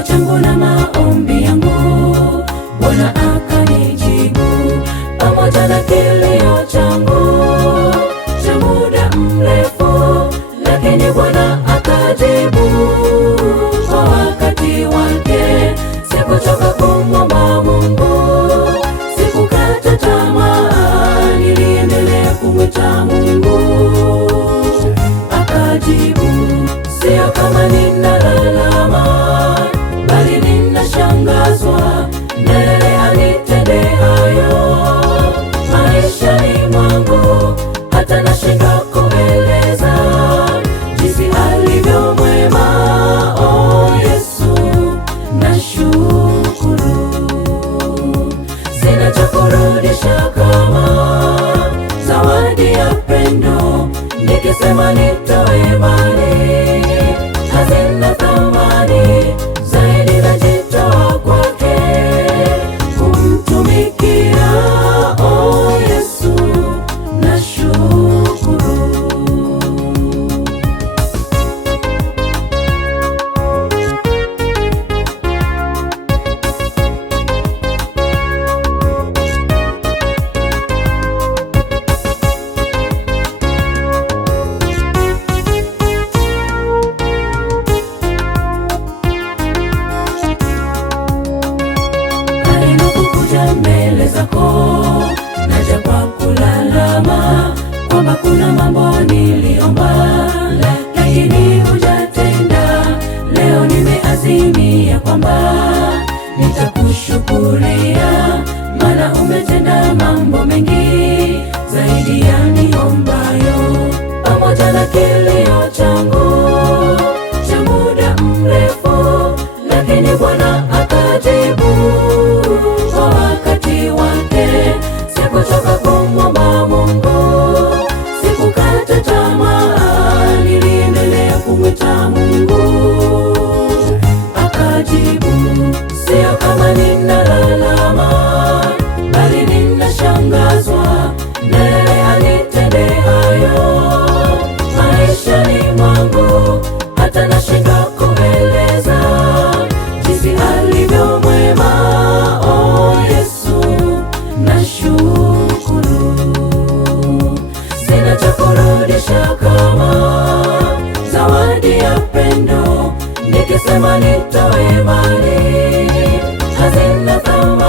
kilio changu na maombi yangu, Bwana akanijibu. Pamoja na kilio changu cha muda mrefu, lakini Bwana akajibu kwa wakati wake. Sikuchoka kumwomba Mungu, sikukata tamaa, niliendelea kumwita Mungu akajibu. Sio kama ninalalama, bali ninashangazwa na yale anitendeayo maishani mwangu, hata nashindwa kueleza jinsi alivyo mwema. Oh Yesu, nashukuru. Sina cha kurudisha kama zawadi ya pendo, nikisema nitoe mali hazina thamani zaidi, najitoa kwake kumtumikia. Oh Yesu, nashukuru. Mbele zako naja kwa kulalama, kwamba kuna mambo niliomba lakini hujatenda. Leo nimeazimia kwamba nitakushukuria, maana umetenda mambo mengi zaidi ya niombayo. Pamoja na kilio changu cha muda mrefu, lakini Bwana akajibu kwa wakati wake. Sikuchoka kumwomba Mungu, sikukata tamaa, niliendelea kumwita Mungu akajibu. Sio kama ninalalama, bali ninashangazwa na yale anitendeayo maishani mwangu, hata nashindwa kueleza jinsi alivyo mwema. Oh Yesu, nashukuru. Sina cha kurudisha kama zawadi ya pendo, nikisema nitoe mali hazina thamani